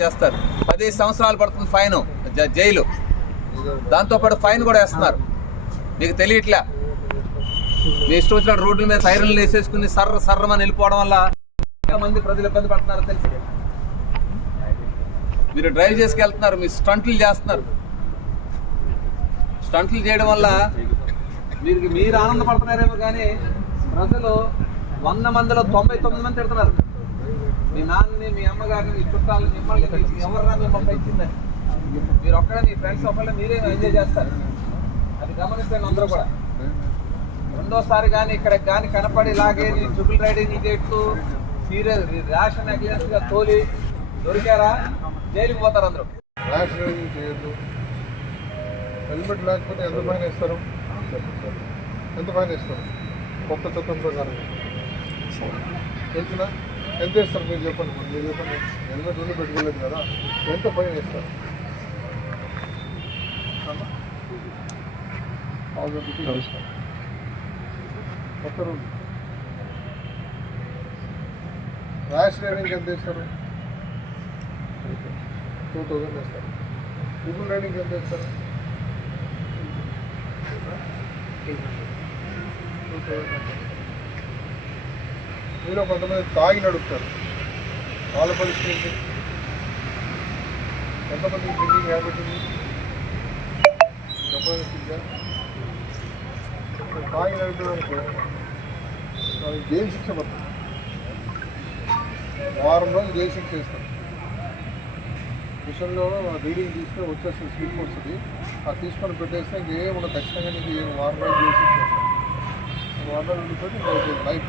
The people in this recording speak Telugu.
చేస్తారు. పది సంవత్సరాలు పడుతుంది ఫైన్ జైలు. దాంతోపాటు ఫైన్ కూడా వేస్తున్నారు. మీకు తెలియట్లే? మీ ఇష్టం వచ్చిన రోడ్ల మీద సైరన్లు వేసేసుకుని సర్ర సర్రమని వెళ్ళిపోవడం వల్ల మంది ప్రజలు ఇబ్బంది పడుతున్నారో తెలిసి. మీరు డ్రైవ్ చేసుకెళ్తున్నారు మీరు స్టంట్లు చేస్తున్నారు. స్టంట్లు చేయడం వల్ల మీరు మీరు ఆనందపడుతున్నారేమో కానీ ప్రజలు వంద మందిలో తొంభై తొమ్మిది మంది తిడుతున్నారు. మీ నాన్నని మీ అమ్మగారిని మీ చుట్టాలు మిమ్మల్ని ఎవరన్నా మిమ్మల్ని పెంచిందని మీరు ఒక్కడే మీ ఫ్రెండ్స్ ఒక్కడే మీరే ఎంజాయ్ చేస్తారు. అది గమనిస్తాను అందరూ కూడా. రెండోసారి కానీ ఇక్కడ కానీ కనపడి నీ ట్రిపుల్ రైడింగ్ చేస్తూ సీరియస్ రేషన్ అగ్లెన్స్ తోలి దొరికారా? జైలుకి పోతారు అందరూ. ర్యాష్ డ్రైవింగ్ చేయొద్దు. హెల్మెట్ లేకపోతే ఎంత ఫైన్ ఇస్తారు ఎంత ఫైన్ ఇస్తారు కొత్త చట్టం ప్రకారం. తెలుసునా ఎంత ఇస్తారు మీరు చెప్పండి మీరు చెప్పండి. హెల్మెట్ ఉండి పెట్టుకోలేదు కదా ఎంత ఫైన్ ఇస్తారు థౌసండ్ రూపీస్. ఇస్తారు కొత్త ర్యాష్ డ్రైవింగ్ ఎంత ఇస్తారు టూ థౌజండ్ ఇస్తారు ట్రిపుల్ రైడింగ్ ఎంత ఇస్తారు టూ థౌజండ్ మీలో కొంతమంది తాగి నడుపుతారు. వాళ్ళ పరిస్థితి ఏంటి ఎంతమంది డ్రింకింగ్ హ్యాబిట్ ఉంది చెప్పండి తాగి నడిపేదానికి వాళ్ళకి జైలు శిక్ష పడుతుంది వారం రోజులు జైలు శిక్ష ఇస్తారు. మిషన్లో రీడింగ్ తీసుకుని వచ్చేసి స్లిప్ వస్తుంది. అది తీసుకొని పెట్టేస్తే ఇంకేం ఉండదు ఖచ్చితంగా నీకు వారం రోజులు చేసి వారం రోజులు ఉండిపోతే లైఫ్